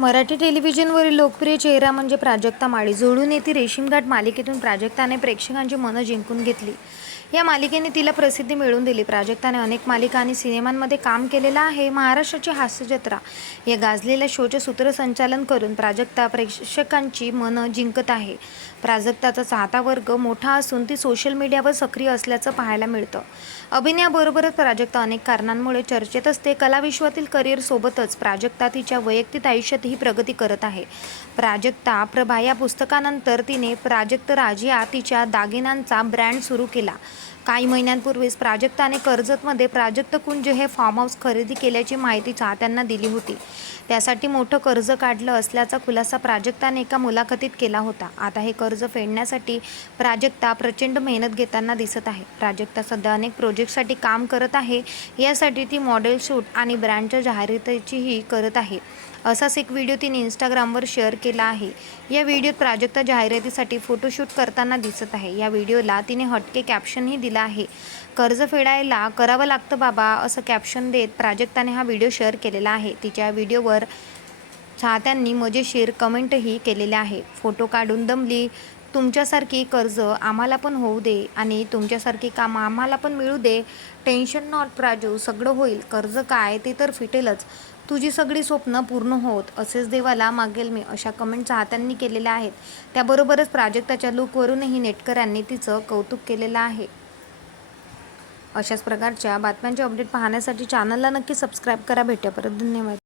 मराठी टेलिव्हिजनवरील लोकप्रिय चेहरा म्हणजे प्राजक्ता माळी. जोडून येते रेशीमघाट मालिकेतून प्राजक्ताने प्रेक्षकांची मनं जिंकून घेतली. या मालिकेने तिला प्रसिद्धी मिळवून दिली. प्राजक्ताने अनेक मालिका आणि सिनेमांमध्ये काम केलेलं आहे. महाराष्ट्राची हास्यजत्रा. या गाजलेल्या शोचे सूत्रसंचालन करून प्राजक्ता प्रेक्षकांची मनं जिंकत आहे. प्राजक्ताचा चाहता वर्ग मोठा असून ती सोशल मीडियावर सक्रिय असल्याचं पाहायला मिळतं. अभिनयाबरोबरच प्राजक्ता अनेक कारणांमुळे चर्चेत असते. कलाविश्वातील करिअरसोबतच प्राजक्ता तिच्या वैयक्तिक आयुष्यात ही प्रगती करत आहे. प्राजक्ता प्रभा या पुस्तकानंतर तिने प्राजक्त राज या तिच्या दागिन्यांचा ब्रँड सुरू केला. काही महिन्यांपूर्वीच प्राजक्ताने कर्जतमध्ये प्राजक्त कुंज हे फार्म हाऊस खरेदी केल्याची माहिती चाहत्यांना दिली होती. त्यासाठी मोठं कर्ज काढलं असल्याचा खुलासा प्राजक्ताने एका मुलाखतीत केला होता. आता हे कर्ज फेडण्यासाठी प्राजक्ता प्रचंड मेहनत घेताना दिसत आहे. प्राजक्ता सध्या अनेक प्रोजेक्टसाठी काम करत आहे. यासाठी ती मॉडेल शूट आणि ब्रँडच्या जाहिरातीचीही करत आहे. असाच एक व्हिडिओ तिने इंस्टाग्रामवर शेअर केला आहे. या व्हिडिओत प्राजक्ता जाहिरातीसाठी फोटोशूट करताना दिसत आहे. या व्हिडिओला तिने हटके कॅप्शनही दिला आहे. कर्ज फेडायला करावं लागतं बाबा असं कॅप्शन देत प्राजक्ताने हा व्हिडिओ शेअर केलेला आहे. तिच्या व्हिडिओवर चाहत्यांनी मजेशीर कमेंटही केलेले आहे. फोटो काढून दमली तुमच्यासारखी कर्ज आम्हाला पण होऊ दे आणि तुमच्यासारखी कामं आम्हाला पण मिळू दे. टेन्शन नॉट प्राजू सगळं होईल. कर्ज काय ते तर फिटेलच. तुझी सगळी स्वप्न पूर्ण होत. असेच देवाला मागेल मी अशा कमेंट चाहत्यांनी केलेल्या आहेत. त्याबरोबरच प्राजक्ताच्या लुकवरूनही नेटकऱ्यांनी तिचं कौतुक केलेलं आहे. अशाच प्रकारच्या बातम्यांचे अपडेट पाहण्यासाठी चॅनलला नक्की सबस्क्राईब करा. भेट्या परत. धन्यवाद.